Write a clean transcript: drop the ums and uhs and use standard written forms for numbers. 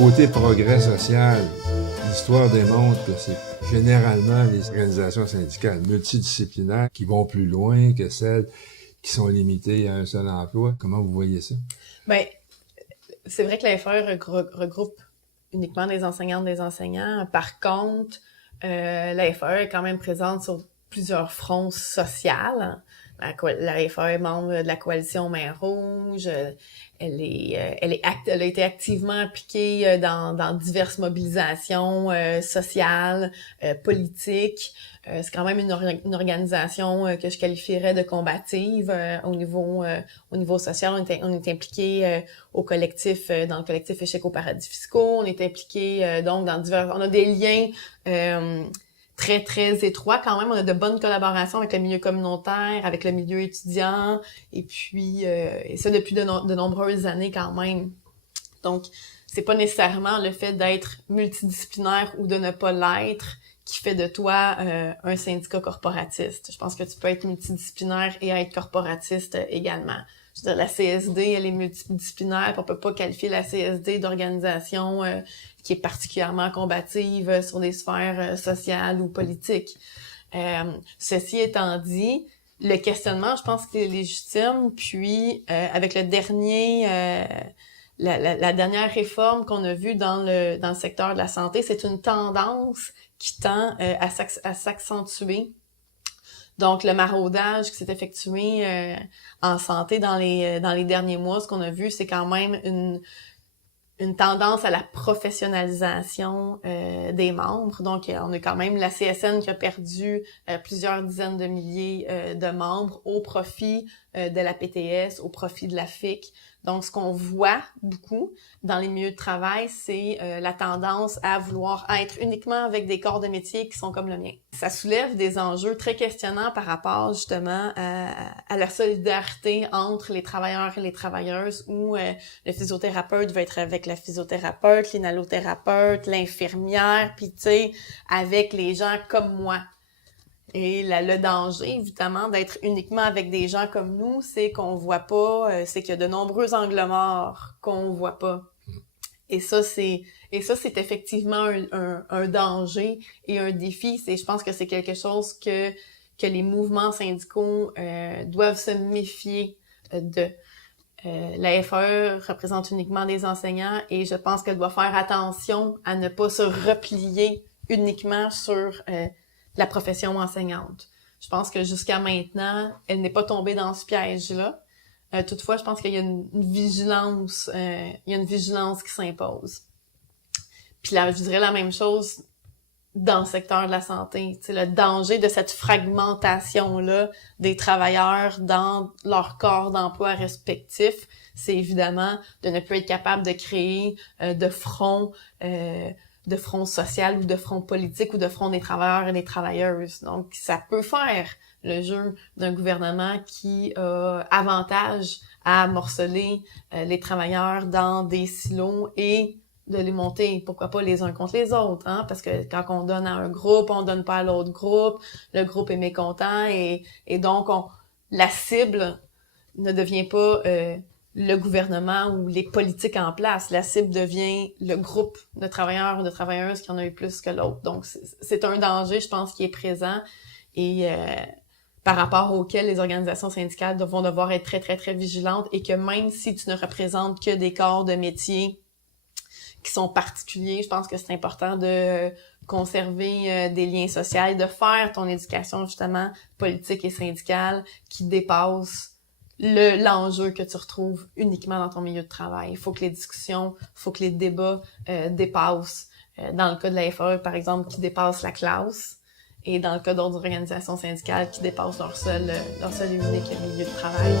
côté progrès social, l'histoire démontre que c'est généralement les organisations syndicales multidisciplinaires qui vont plus loin que celles qui sont limitées à un seul emploi. Comment vous voyez ça? Bien, c'est vrai que la FAE regroupe uniquement des enseignantes et des enseignants. Par contre, la FAE est quand même présente sur plusieurs fronts sociaux. La FAE est membre de la coalition Main Rouge. Elle a été activement impliquée dans diverses mobilisations sociales, politiques. C'est quand même une organisation que je qualifierais de combative au niveau social. On est impliqué dans le collectif Échec aux paradis fiscaux. On est impliqué donc dans divers. On a des liens très, très étroits quand même. On a de bonnes collaborations avec le milieu communautaire, avec le milieu étudiant, et puis et ça depuis de nombreuses années quand même. Donc, c'est pas nécessairement le fait d'être multidisciplinaire ou de ne pas l'être qui fait de toi un syndicat corporatiste. Je pense que tu peux être multidisciplinaire et être corporatiste également. Je veux dire, la CSD, elle est multidisciplinaire, puis on peut pas qualifier la CSD d'organisation qui est particulièrement combative sur des sphères sociales ou politiques. Ceci étant dit, le questionnement, je pense qu'il est légitime, puis avec le dernier... La dernière réforme qu'on a vue dans le secteur de la santé, c'est une tendance qui tend à s'accentuer. Donc, le maraudage qui s'est effectué en santé dans les derniers mois, ce qu'on a vu, c'est quand même une tendance à la professionnalisation des membres. Donc, on a quand même la CSN qui a perdu plusieurs dizaines de milliers de membres au profit de la PTS, au profit de la FIC. Donc, ce qu'on voit beaucoup dans les milieux de travail, c'est la tendance à vouloir être uniquement avec des corps de métier qui sont comme le mien. Ça soulève des enjeux très questionnants par rapport justement à la solidarité entre les travailleurs et les travailleuses, où le physiothérapeute va être avec la physiothérapeute, l'inhalothérapeute, l'infirmière, puis tu sais, avec les gens comme moi. Et le danger, évidemment, d'être uniquement avec des gens comme nous, c'est qu'on voit pas, c'est qu'il y a de nombreux angles morts qu'on voit pas. Et ça, c'est effectivement un danger et un défi. Je pense que c'est quelque chose que les mouvements syndicaux doivent se méfier de. La FAE représente uniquement des enseignants et je pense qu'elle doit faire attention à ne pas se replier uniquement sur la profession enseignante. Je pense que jusqu'à maintenant, elle n'est pas tombée dans ce piège-là. Toutefois, je pense qu'il y a une vigilance, qui s'impose. Puis là, je dirais la même chose dans le secteur de la santé. Tu sais, le danger de cette fragmentation-là des travailleurs dans leur corps d'emploi respectif, c'est évidemment de ne plus être capable de créer de front social ou de front politique ou de front des travailleurs et des travailleuses. Donc, ça peut faire le jeu d'un gouvernement qui a avantage à morceler les travailleurs dans des silos et de les monter, pourquoi pas les uns contre les autres, hein? Parce que quand on donne à un groupe, on donne pas à l'autre groupe, le groupe est mécontent et donc la cible ne devient pas le gouvernement ou les politiques en place. La cible devient le groupe de travailleurs ou de travailleuses qui en a eu plus que l'autre. Donc, c'est un danger, je pense, qui est présent et par rapport auquel les organisations syndicales vont devoir être très, très, très vigilantes et que même si tu ne représentes que des corps de métier qui sont particuliers, je pense que c'est important de conserver des liens sociaux, de faire ton éducation, justement, politique et syndicale qui dépasse l'enjeu que tu retrouves uniquement dans ton milieu de travail. Il faut que les discussions, faut que les débats dépassent. Dans le cas de la FAE, par exemple, qui dépasse la classe, et dans le cas d'autres organisations syndicales qui dépassent leur seul et unique milieu de travail.